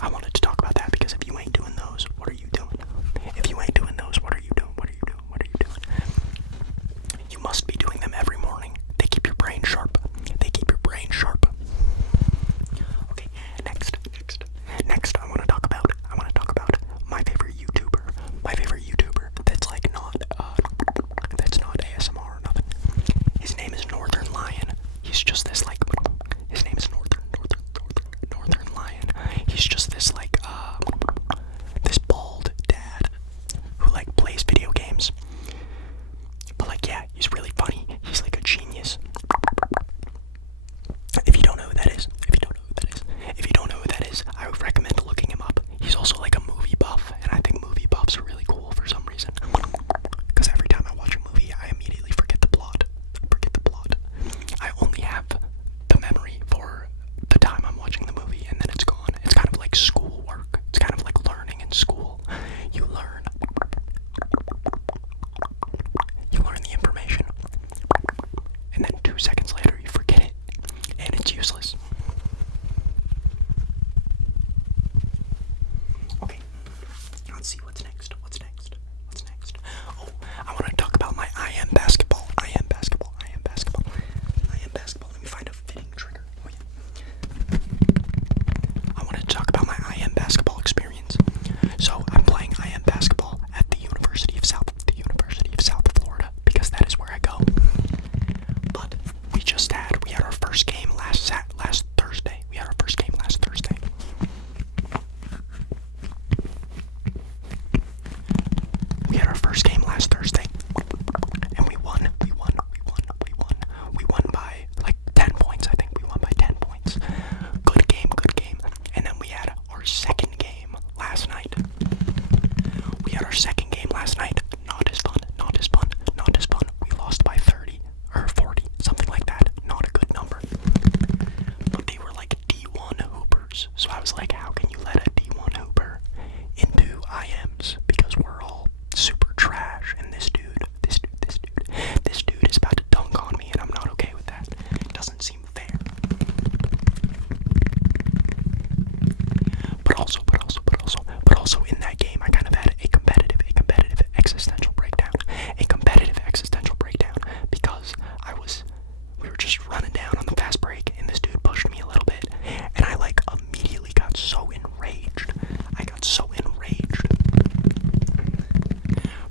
I wanted to talk about that because if you ain't doing those, what are you doing? If you ain't doing those, what are you doing? What are you doing? What are you doing? You must be doing them every morning. They keep your brain sharp. They keep your brain sharp. Okay, next I want to talk about my favorite YouTuber. My favorite YouTuber that's like not that's not ASMR or nothing. His name is Northern Lion. He's just this like his name is Northern Lion. He's just this like this bald dad who like plays video games. But like yeah, he's really funny. He's like a genius. If you don't know who that is, I would recommend looking him up. He's also like a movie buff, and I think movie buffs are really cool for some reason. Because every time I watch a movie, I immediately forget the plot. I only have the memory for the time I'm watching the movie, and then it's gone. It's kind of like school work. It's kind of like learning in school. You learn the information, and then 2 seconds later you forget it, and it's useless. Okay, let's see what's next. Oh, I want to talk about my I am basketball. Let me find a fitting trigger. Oh, yeah. I want to talk about my I am basketball experience. So I'm playing I am basketball at the University of South Florida because that is where I go. But we had our first game last Thursday. We had our first game last Thursday. And we won. We won by like 10 points, I think. We won by 10 points. Good game. And then we had our second game last night. Not as fun. We lost by 30 or 40, something like that. Not a good number. But they were like D1 hoopers. So I was like, how can you let a D1 hooper into IMs? Because we're all super trash, and this dude is about to dunk on me, and I'm not okay with that. It doesn't seem fair. But also in that game, I kind of had a competitive existential breakdown. Because we were just running down on the fast break, and this dude pushed me a little bit, and I like immediately got so enraged.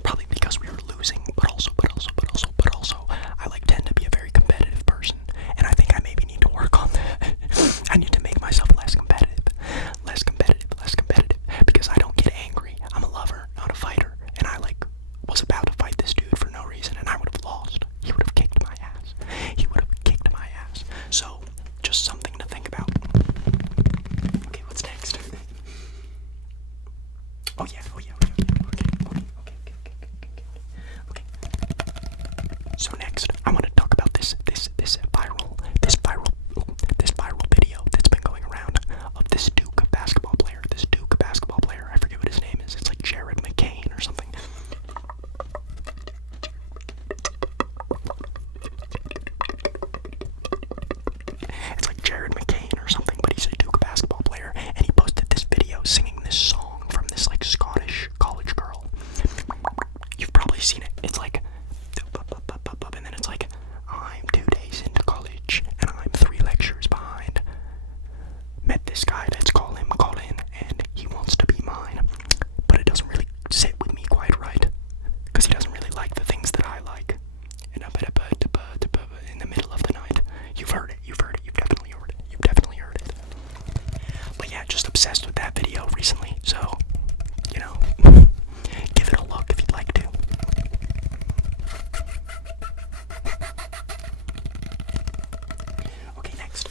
Probably because we were losing, but also, I like tend to be a very competitive person, and I think I maybe need to work on that. I need to make myself less competitive, because I don't get angry. I'm a lover, not a fighter, and I like was about to fight this dude for no reason, and I would have lost. He would have kicked my ass. So, just something to think about. Okay, what's next? Oh yeah. Okay. So next, I want to talk about this viral video that's been going around of this Duke basketball player. I forget what his name is. It's like Jared McCain or something. It's like Jared McCain or something, but he's a Duke basketball player, and he posted this video singing this song from this like Scottish college girl. You've probably seen it. It's like, and then it's like, I'm 2 days into college, and I'm 3 lectures behind. Met this guy, let's call him Colin, and he wants to be mine. But it doesn't really sit with me quite right, because he doesn't really like the things that I like. And in the middle of the night, you've definitely heard it. But yeah, just obsessed with that video recently, so, give it a look if you'd like to. Okay, next.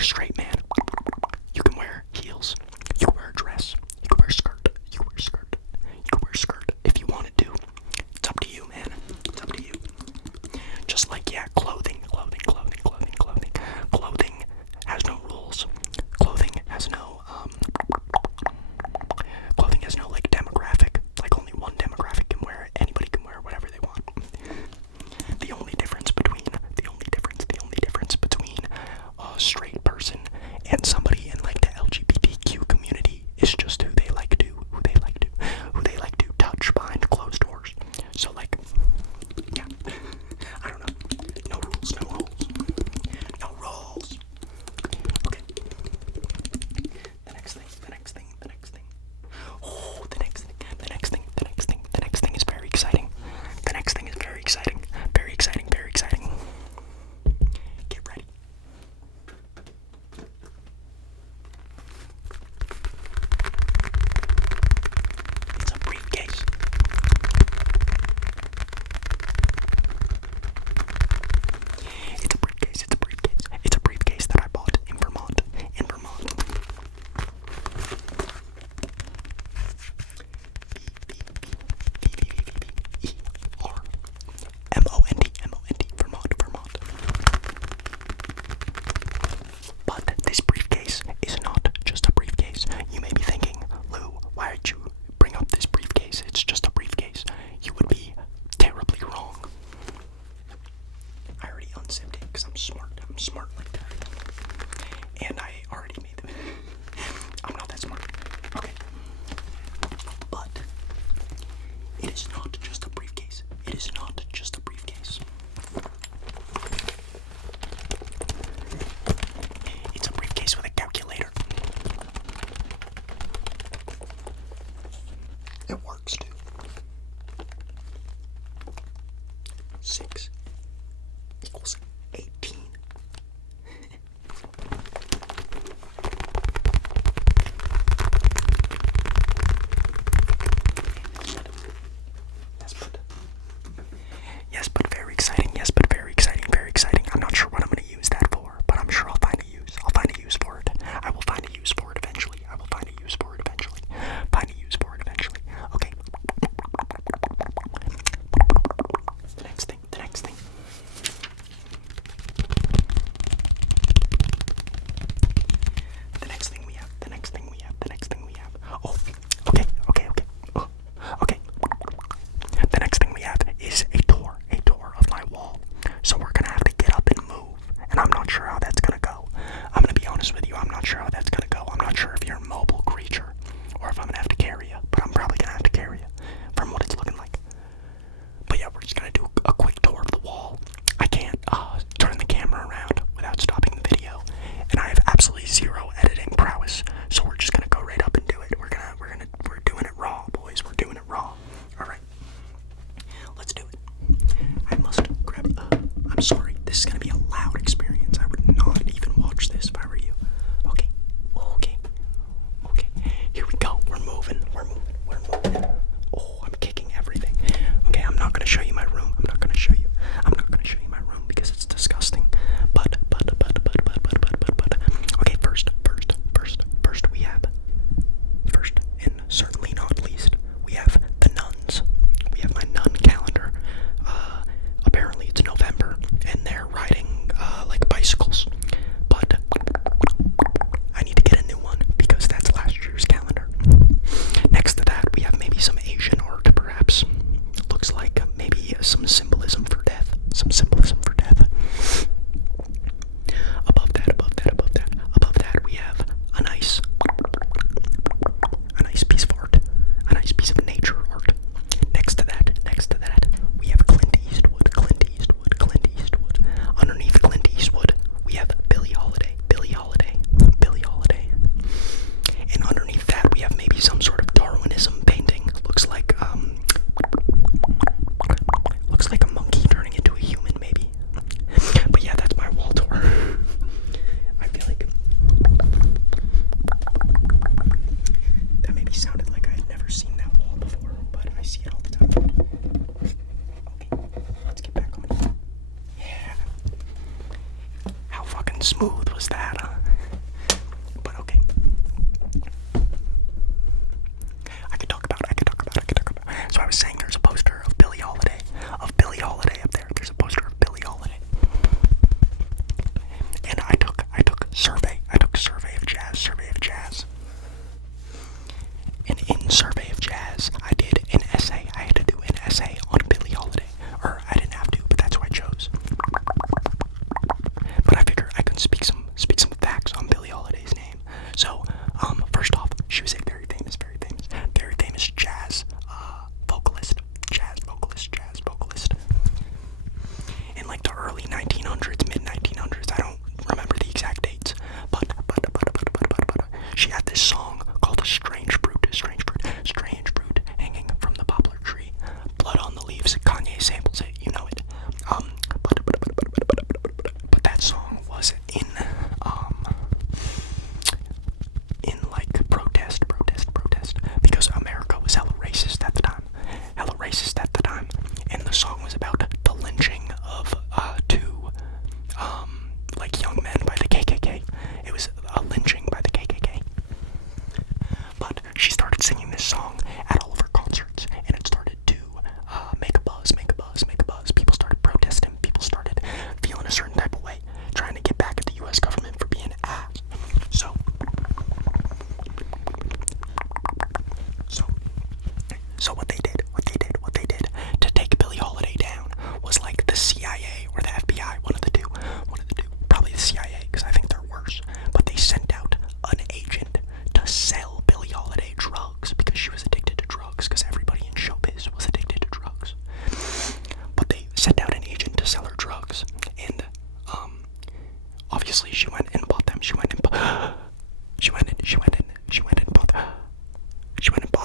a straight man, you can wear heels, you can wear a dress, you can wear a skirt, you can wear a skirt, you can wear a skirt if you wanted to. It's up to you, man. It's up to you. Just like, yeah, clothing has no rules. Clothing has no like demographic. Like only one demographic can wear it. Anybody can wear whatever they want. The only difference between a straight person and somebody in like the LGBTQ community is just who they like to touch behind closed doors. So like, yeah, I don't know. No rules. Okay. The next thing. Oh, the next thing is very exciting. Very exciting. Get ready. It's a briefcase. It's a briefcase that I bought in Vermont. Vermont. But this briefcase is not just a briefcase. You may be thinking, Lou, why did you bring up this briefcase? It's just a briefcase. You would be terribly wrong. I already unzipped it because I'm smart like that. And I already made them. I'm not that smart. Okay. But it is not just a briefcase. It's a briefcase with a calculator. It works too. 6 equals 18. Yes, but very exciting. I'm not sure what I'm going to use that for, but I'm sure I'll find a use. For it. I will find a use for it eventually. Okay. The next thing. The next thing we have. Oh, okay. Okay. The next thing we have is a tour of my wall. So we're gonna have to get up and move, and I'm not sure how that's gonna go. I'm gonna be honest with you, I'm not sure how that's gonna go. I'm not sure if you're a mobile creature, or if I'm gonna have to carry you, but I'm probably gonna have to carry you, from what it's looking like. But yeah, we're just gonna do a quick tour of the wall. I can't turn the camera around without stopping the video, and I have absolutely zero editing prowess, so we're just gonna go right up and do it. We're doing it raw, boys. We're doing it raw. All right, let's do it. I must grab. I'm sorry. This is gonna be a loud experience. I would not even watch this if I were you. Okay. Here we go. We're moving. Oh, I'm kicking everything. Okay, I'm not gonna show you my room. I'm not gonna show you my room because it's disgusting. But. Okay, first we have. First and certainly not least, we have the nuns. We have my nun calendar. Apparently it's November and they're riding like bicycles. But I need to get a new one because that's last year's calendar. Next to that, we have maybe some Asian art, perhaps. Looks like maybe some symbolism for death. Above that, we have a nice piece of art, a nice piece of nature art. Next to that, we have Clint Eastwood. Underneath Clint Eastwood, we have Billie Holiday. And underneath that, we have maybe some sort of Darwinism painting. Looks like a monkey turning into a human, maybe. But yeah, that's my wall tour. I feel like that maybe sounded like I had never seen that wall before, but I see it all the time. Okay, let's get back on. Yeah. How fucking smooth was that, huh? survey. I took survey of jazz. And in survey of jazz, I did an essay. I had to do an essay on Billie Holiday. Or I didn't have to, but that's what I chose. But I figured I could speak some facts on Billie Holiday's name. So, first off, she was a very famous jazz vocalist. In like the early 1900s, mid 1900s, I don't remember the exact dates, but she had this song called Strange Fruit, hanging from the poplar tree, blood on the leaves. Kanye samples it, you know it. But that song was in like protest, because America was hella racist at the time, and the song was about the lynching of two like young men by the KKK. It was a lynching by the KKK. But she started singing this song at all of her concerts, and it started to make a buzz. People started protesting. People started feeling a certain type of way, trying to get back at the U.S. government for being ass. So what they did to take Billie Holiday down was like the CIA or the FBI, one of the two, probably the CIA, because I think they're worse. But they sent out an agent to sell Billie Holiday drugs because she was addicted to drugs, because everybody in showbiz was addicted to drugs. But they sent out an agent to sell her drugs, and obviously she went and bought them. She went and bought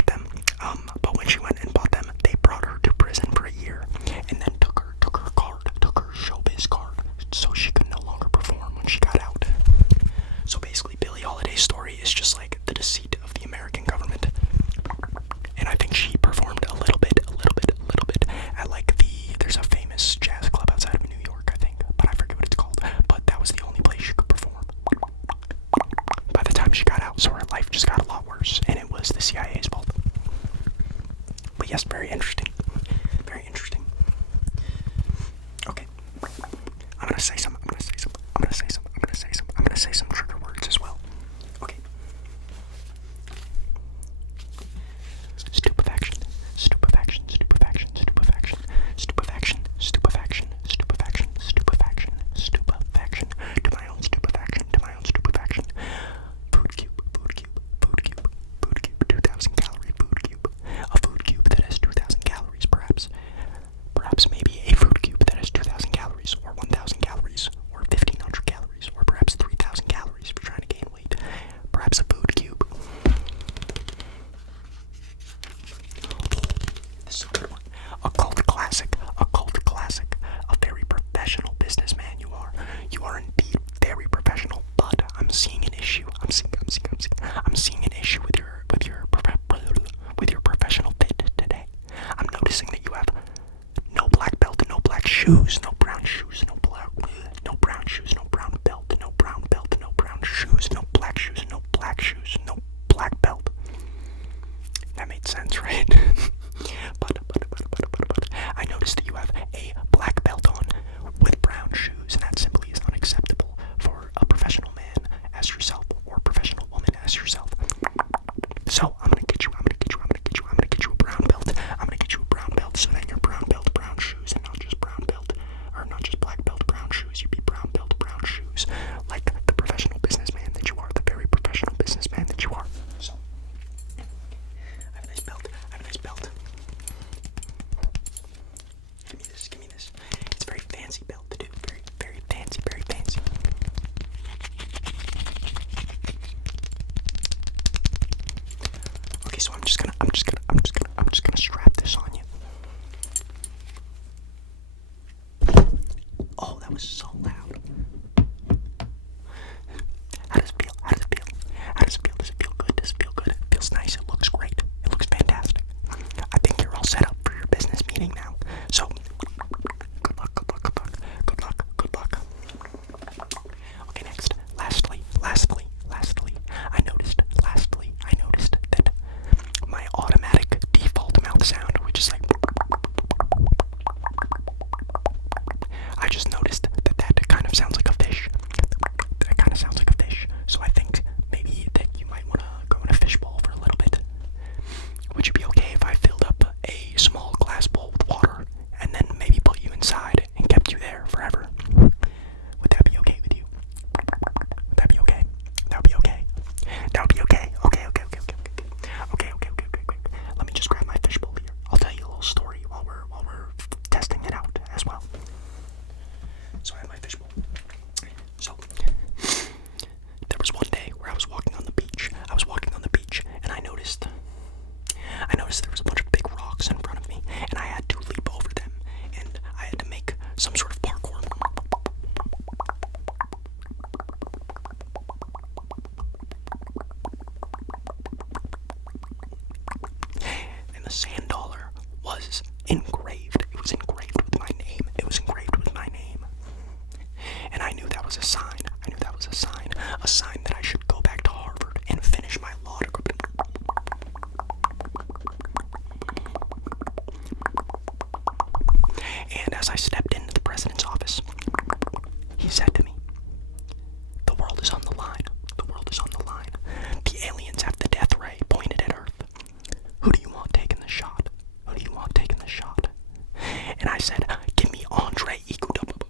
them. But when she went and bought them, they brought her to prison for a year, and then took her showbiz card, so she could no longer perform when she got out. So basically, Billie Holiday's story is just like the deceit of the American government. And I think she performed a little bit at like there's a famous jazz club outside of New York, I think, but I forget what it's called. But that was the only place she could perform by the time she got out, so her life just got a lot worse, and it was the CIA's fault. But yes, very interesting. Okay. I'm gonna say some trigger words as well. Okay. Stupefaction. To my own stupefaction. Food cube. 2,000 calorie food cube. A food cube that has 2,000 calories, perhaps maybe a food cube that has 2,000 calories, or 1,000 calories, or 1,500 calories, or perhaps 3,000 calories if you're trying to gain weight. Perhaps a food cube. This is a good one. A cult classic. A very professional businessman you are. You are indeed very professional, but I'm seeing an issue. I'm seeing an issue with your professional fit today. I'm noticing that you have no black belt, no black shoes, no brown shoes, no brown belt, no brown shoes, no black shoes, no black belt. That made sense, right? But I noticed that you have a black belt on with brown shoes, and that simply is unacceptable for a professional man as yourself, or a professional woman as yourself. So I'm gonna get you a brown belt. I'm gonna get you a brown belt, so then your brown belt, brown shoes, and not just brown belt, or not just black belt, brown shoes. You'd be brown belt, brown shoes, like the professional businessman that you are, the very professional businessman that you are. So I have a nice belt. Give me this. It's a very fancy belt to do. Very fancy. Okay, so I'm just gonna strap this on you. Oh, that was so loud. How does it feel? Does it feel good? It feels nice. It looks great. It looks fantastic. I think you're all set up for your business meeting now. So, good luck. Okay, next. Lastly, I noticed that my automatic So I think maybe that you might want to go in a fishbowl for a little bit. Would you be okay if I filled up a small glass bowl with water and then maybe put you inside and kept you there forever? Would that be okay with you? Would that be okay? That would be okay. That would be okay. Okay. Let me just grab my fishbowl here. I'll tell you a little story while we're testing it out as well. So I have my fishbowl. So there was one day where I was walking on the beach. And I noticed there was a bunch of big rocks in front of me, and I had to leap over them, and I had to make some sort of parkour. And the sand dollar was engraved. It was engraved with my name. And I knew that was a sign. A sign that I should go back to Harvard and finish my law degree. And as I stepped into the president's office, he said to me, "The world is on the line. The world is on the line. The aliens have the death ray pointed at Earth. Who do you want taking the shot? Who do you want taking the shot?" And I said, "Give me Andre Iguodala."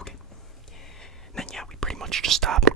Okay. Then yeah, we pretty much just stopped.